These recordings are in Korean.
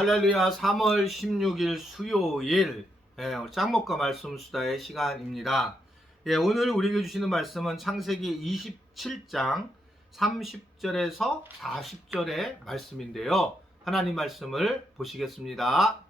할렐루야. 3월 16일 수요일 짱목과 말씀 수다의 시간입니다. 오늘 우리에게 주시는 말씀은 창세기 27장 30절에서 40절의 말씀인데요. 하나님 말씀을 보시겠습니다.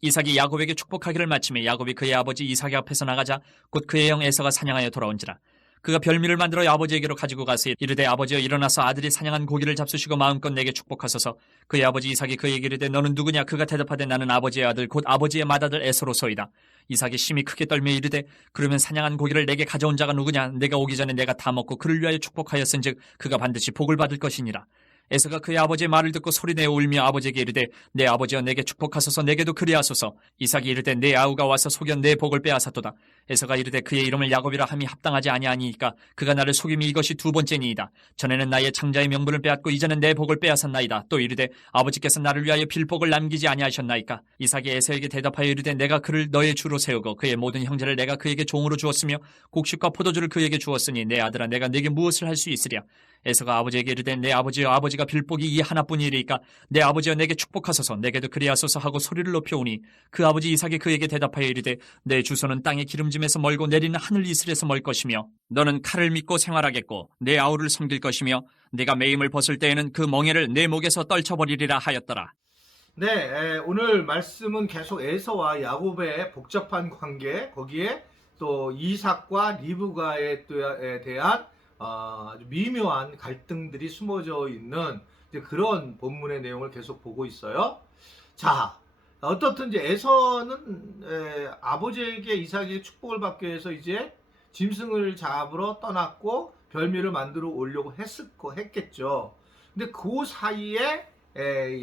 이삭이 야곱에게 축복하기를 마치매 야곱이 그의 아버지 이삭의 앞에서 나가자 곧 그의 형 에서가 사냥하여 돌아온지라. 그가 별미를 만들어 아버지에게로 가지고 가서 이르되 아버지여 일어나서 아들이 사냥한 고기를 잡수시고 마음껏 내게 축복하소서. 그의 아버지 이삭이 그에게 이르되 너는 누구냐? 그가 대답하되 나는 아버지의 아들 곧 아버지의 맏아들 에서로소이다. 이삭이 심히 크게 떨며 이르되 그러면 사냥한 고기를 내게 가져온 자가 누구냐? 내가 오기 전에 내가 다 먹고 그를 위하여 축복하였은즉 그가 반드시 복을 받을 것이니라. 에서가 그의 아버지의 말을 듣고 소리내어 울며 아버지에게 이르되 내 아버지여 내게 축복하소서. 내게도 그리하소서. 이삭이 이르되 내 아우가 와서 속여 내 복을 빼앗았도다. 에서가 이르되 그의 이름을 야곱이라 함이 합당하지 아니하니이까 그가 나를 속임이 이것이 두 번째니이다. 전에는 나의 창자의 명분을 빼앗고 이제는 내 복을 빼앗았나이다. 또 이르되 아버지께서 나를 위하여 빌복을 남기지 아니하셨나이까. 이삭이 에서에게 대답하여 이르되 내가 그를 너의 주로 세우고 그의 모든 형제를 내가 그에게 종으로 주었으며 곡식과 포도주를 그에게 주었으니 내 아들아 내가 네게 무엇을 할 수 있으랴. 에서가 아버지에게 이르되 내 아버지여 아버지가 빌복이 이 하나뿐이리이까 내 아버지여 내게 축복하소서. 내게도 그리하소서 하고 소리를 높여오니 그 아버지 이삭이 그에게 대답하여 이르되 내 주소는 땅의 기름짐에서 멀고 내리는 하늘 이슬에서 멀 것이며 너는 칼을 믿고 생활하겠고 내 아우를 섬길 것이며 네가 매임을 벗을 때에는 그 멍에를 내 목에서 떨쳐버리리라 하였더라. 오늘 말씀은 계속 에서와 야곱의 복잡한 관계, 거기에 또 이삭과 리브가에 대한 아주 미묘한 갈등들이 숨어져 있는 그런 본문의 내용을 계속 보고 있어요. 자, 어떻든 이제 에서는 아버지에게 이삭에게 축복을 받기 위해서 이제 짐승을 잡으러 떠났고 별미를 만들어 오려고 했겠죠. 근데 그 사이에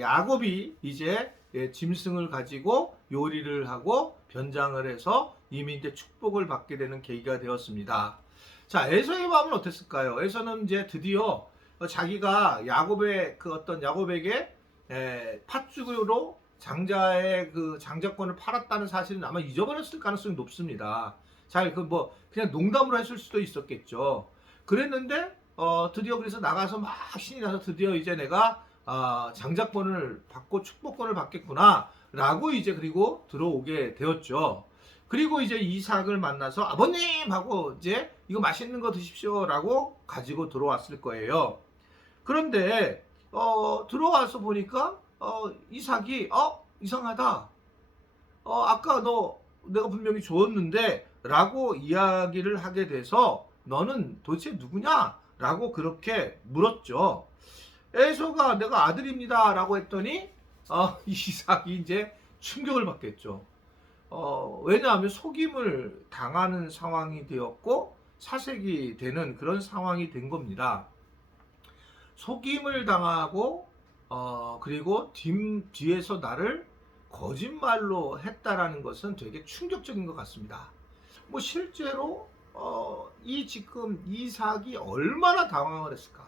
야곱이 이제 짐승을 가지고 요리를 하고 변장을 해서 이미 이제 축복을 받게 되는 계기가 되었습니다. 자, 에서의 마음은 어땠을까요? 에서는 이제 드디어 자기가 야곱에게 팥죽으로 장자의 그 장자권을 팔았다는 사실은 아마 잊어버렸을 가능성이 높습니다. 그냥 농담으로 했을 수도 있었겠죠. 그랬는데 드디어 그래서 나가서 막 신이 나서 드디어 이제 내가 장자권을 받고 축복권을 받겠구나 라고 이제 그리고 들어오게 되었죠. 그리고 이제 이삭을 만나서 아버님 하고 이제 이거 맛있는 거 드십시오 라고 가지고 들어왔을 거예요. 그런데 들어와서 보니까 이삭이 이상하다. 아까 내가 분명히 줬는데 라고 이야기를 하게 돼서 너는 도대체 누구냐? 라고 그렇게 물었죠. 에서가 내가 아들입니다 라고 했더니 이삭이 이제 충격을 받겠죠. 왜냐하면 속임을 당하는 상황이 되었고 사색이 되는 그런 상황이 된 겁니다. 속임을 당하고 그리고 뒤에서 나를 거짓말로 했다라는 것은 되게 충격적인 것 같습니다. 뭐 실제로 지금 이삭이 얼마나 당황을 했을까?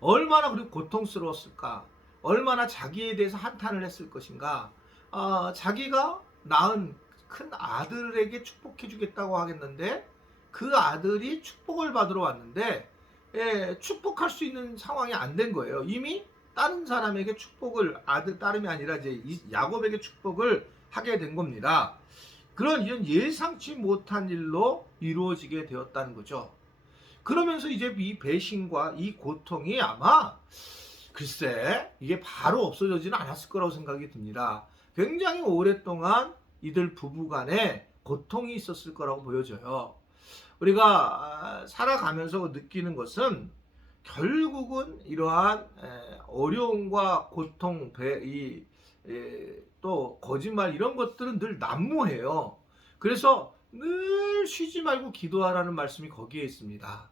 얼마나 그리고 고통스러웠을까? 얼마나 자기에 대해서 한탄을 했을 것인가? 자기가 낳은 큰 아들에게 축복해 주겠다고 하겠는데 그 아들이 축복을 받으러 왔는데 축복할 수 있는 상황이 안 된 거예요. 이미 다른 사람에게 축복을 딸이 아니라 이제 야곱에게 축복을 하게 된 겁니다. 이런 예상치 못한 일로 이루어지게 되었다는 거죠. 그러면서 이제 이 배신과 이 고통이 아마 글쎄 이게 바로 없어지지는 않았을 거라고 생각이 듭니다. 굉장히 오랫동안 이들 부부간에 고통이 있었을 거라고 보여져요. 우리가 살아가면서 느끼는 것은 결국은 이러한 어려움과 고통, 또 거짓말 이런 것들은 늘 난무해요. 그래서 늘 쉬지 말고 기도하라는 말씀이 거기에 있습니다.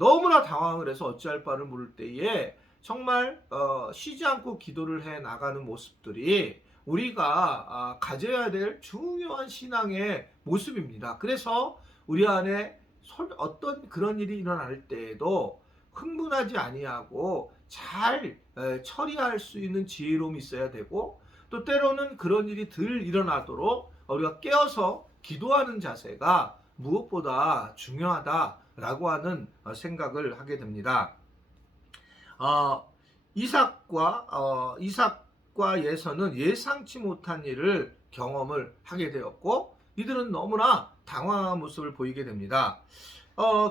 너무나 당황을 해서 어찌할 바를 모를 때에 정말 쉬지 않고 기도를 해 나가는 모습들이 우리가 가져야 될 중요한 신앙의 모습입니다. 그래서 우리 안에 어떤 그런 일이 일어날 때에도 흥분하지 아니하고 잘 처리할 수 있는 지혜로움이 있어야 되고 또 때로는 그런 일이 덜 일어나도록 우리가 깨어서 기도하는 자세가 무엇보다 중요하다라고 하는 생각을 하게 됩니다. 이삭과 예서는 예상치 못한 일을 경험을 하게 되었고 이들은 너무나 당황한 모습을 보이게 됩니다.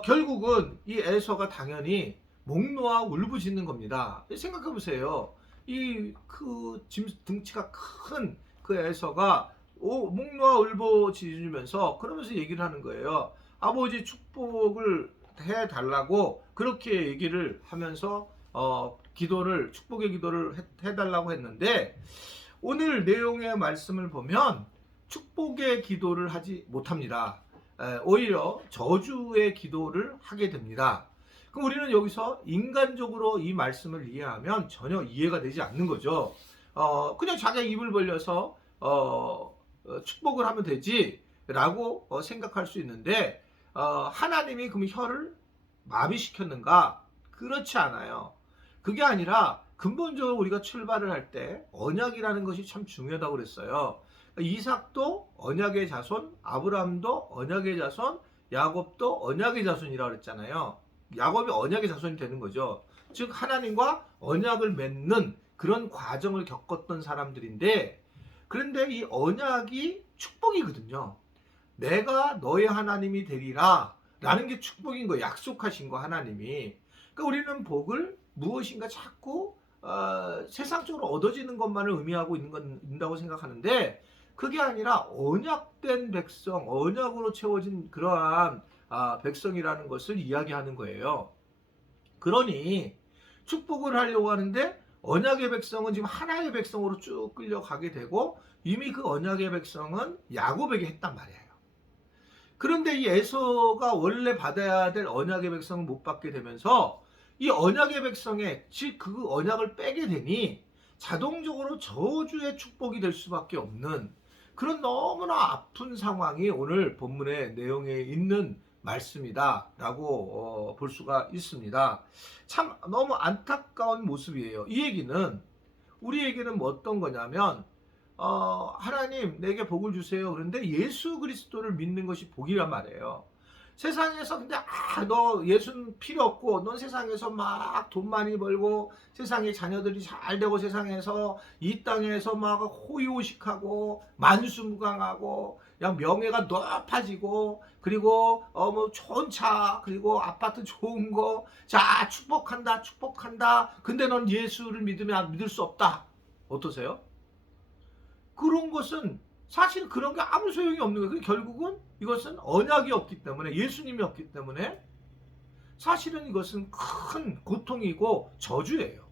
결국은 이 에서가 당연히 목 놓아 울부짖는 겁니다. 생각해 보세요. 이 그 등치가 큰 그 에서가 목 놓아 울부짖으면서 그러면서 얘기를 하는 거예요. 아버지 축복을 해 달라고 그렇게 얘기를 하면서 축복의 기도를 해달라고 했는데 오늘 내용의 말씀을 보면 축복의 기도를 하지 못합니다. 오히려 저주의 기도를 하게 됩니다. 그럼 우리는 여기서 인간적으로 이 말씀을 이해하면 전혀 이해가 되지 않는 거죠. 그냥 자기 입을 벌려서 축복을 하면 되지라고 생각할 수 있는데 하나님이 그럼 혀를 마비시켰는가? 그렇지 않아요. 그게 아니라 근본적으로 우리가 출발을 할 때 언약이라는 것이 참 중요하다고 그랬어요. 이삭도 언약의 자손, 아브라함도 언약의 자손, 야곱도 언약의 자손이라고 그랬잖아요. 야곱이 언약의 자손이 되는 거죠. 즉 하나님과 언약을 맺는 그런 과정을 겪었던 사람들인데 그런데 이 언약이 축복이거든요. 내가 너의 하나님이 되리라 라는 게 축복인 거예요. 약속하신 거 하나님이. 그러니까 우리는 복을 무엇인가 자꾸 세상적으로 얻어지는 것만을 의미하고 있다고 생각하는데 그게 아니라 언약된 백성, 언약으로 채워진 그러한 백성이라는 것을 이야기하는 거예요. 그러니 축복을 하려고 하는데 언약의 백성은 지금 하나의 백성으로 쭉 끌려가게 되고 이미 그 언약의 백성은 야곱에게 했단 말이에요. 그런데 이 에서가 원래 받아야 될 언약의 백성을 못 받게 되면서 이 언약의 백성의 즉 그 언약을 빼게 되니 자동적으로 저주의 축복이 될 수밖에 없는 그런 너무나 아픈 상황이 오늘 본문의 내용에 있는 말씀이다라고 볼 수가 있습니다. 참 너무 안타까운 모습이에요. 이 얘기는 우리에게는 뭐 어떤 거냐면 하나님 내게 복을 주세요. 그런데 예수 그리스도를 믿는 것이 복이란 말이에요. 세상에서 근데 너 예수는 필요 없고 넌 세상에서 막 돈 많이 벌고 세상에 자녀들이 잘 되고 세상에서 이 땅에서 막 호의호식하고 만수무강하고 그냥 명예가 높아지고 그리고 뭐 좋은 차 그리고 아파트 좋은 거 자 축복한다 축복한다 근데 넌 예수를 믿으면 믿을 수 없다. 어떠세요? 그런 것은 사실 그런 게 아무 소용이 없는 거예요. 결국은 이것은 언약이 없기 때문에 예수님이 없기 때문에 사실은 이것은 큰 고통이고 저주예요.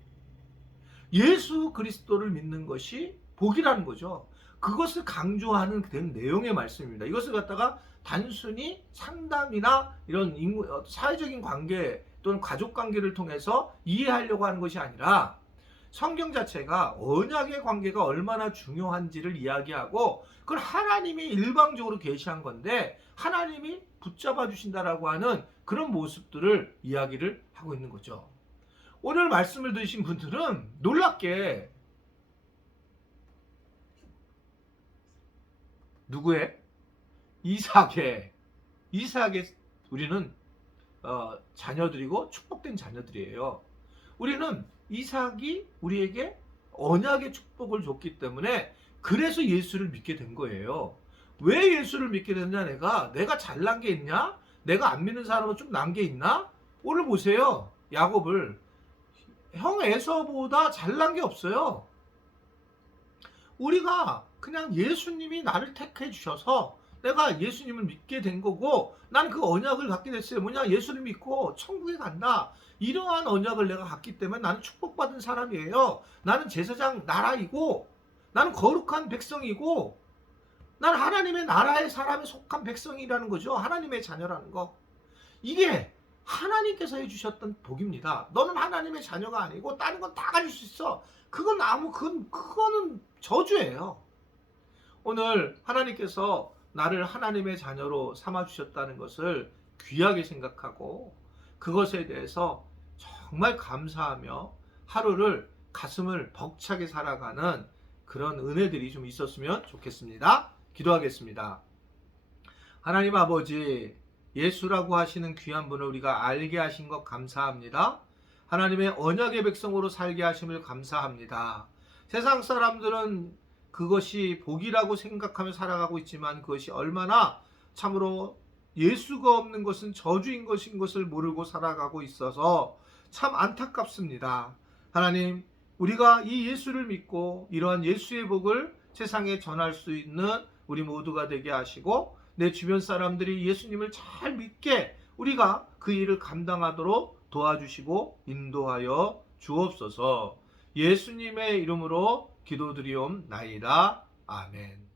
예수 그리스도를 믿는 것이 복이라는 거죠. 그것을 강조하는 내용의 말씀입니다. 이것을 갖다가 단순히 상담이나 이런 사회적인 관계 또는 가족 관계를 통해서 이해하려고 하는 것이 아니라 성경 자체가 언약의 관계가 얼마나 중요한지를 이야기하고 그걸 하나님이 일방적으로 계시한 건데 하나님이 붙잡아 주신다라고 하는 그런 모습들을 이야기를 하고 있는 거죠. 오늘 말씀을 들으신 분들은 놀랍게 누구의? 이삭의 우리는 자녀들이고 축복된 자녀들이에요. 우리는 이삭이 우리에게 언약의 축복을 줬기 때문에 그래서 예수를 믿게 된 거예요. 왜 예수를 믿게 됐냐? 내가 잘난 게 있냐? 내가 안 믿는 사람은 좀 난 게 있나? 오늘 보세요. 야곱을 형 에서보다 잘난 게 없어요. 우리가 그냥 예수님이 나를 택해 주셔서 내가 예수님을 믿게 된 거고 난 그 언약을 갖게 됐어요. 뭐냐? 예수를 믿고 천국에 간다. 이러한 언약을 내가 갖기 때문에 나는 축복받은 사람이에요. 나는 제사장 나라이고 나는 거룩한 백성이고 나는 하나님의 나라의 사람에 속한 백성이라는 거죠. 하나님의 자녀라는 거. 이게 하나님께서 해주셨던 복입니다. 너는 하나님의 자녀가 아니고 다른 건 다 가질 수 있어. 그거는 저주예요. 오늘 하나님께서 나를 하나님의 자녀로 삼아주셨다는 것을 귀하게 생각하고 그것에 대해서 정말 감사하며 하루를 가슴을 벅차게 살아가는 그런 은혜들이 좀 있었으면 좋겠습니다. 기도하겠습니다. 하나님 아버지, 예수라고 하시는 귀한 분을 우리가 알게 하신 것 감사합니다. 하나님의 언약의 백성으로 살게 하심을 감사합니다. 세상 사람들은 그것이 복이라고 생각하며 살아가고 있지만 그것이 얼마나 참으로 예수가 없는 것은 저주인 것을 모르고 살아가고 있어서 참 안타깝습니다. 하나님, 우리가 이 예수를 믿고 이러한 예수의 복을 세상에 전할 수 있는 우리 모두가 되게 하시고 내 주변 사람들이 예수님을 잘 믿게 우리가 그 일을 감당하도록 도와주시고 인도하여 주옵소서. 예수님의 이름으로 기도드리옵나이다. 아멘.